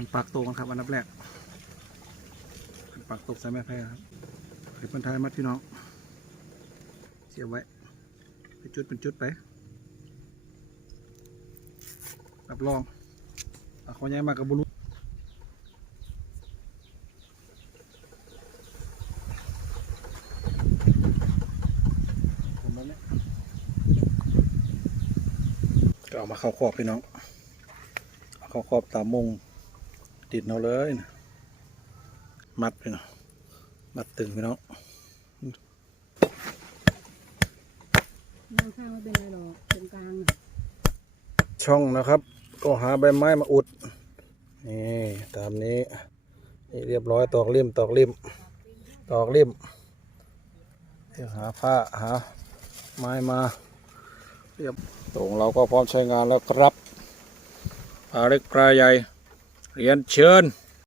ขันปากโตกันครับอันดับแรกขันปากตกใส่แม่แพ้ครับเดี๋ยวพันท้ายมัดพี่น้องเสียบไว้เป็นจุดเป็นจุดไปรับรองอะขอย้ายมากับบุรุษผมแล้วเนี่ยก็เอามาเข้าครอบพี่น้องเอาเข้าครอบตามมง ติดเอาเลยนะมัดพี่น้องมัดตึงพี่น้องนั่งข้างไม่เป็นไรหรอกตรงกลางน่ะช่องนะครับ ก็หาใบไม้มาอุด นี่ตามนี้นี่เรียบร้อยตอกริมตอกริมตอกริมเดี๋ยวหาผ้าหาไม้มาเรียบตรงเราก็พร้อมใช้งานแล้วครับปลาเล็กปลาใหญ่ เรียนเชิญ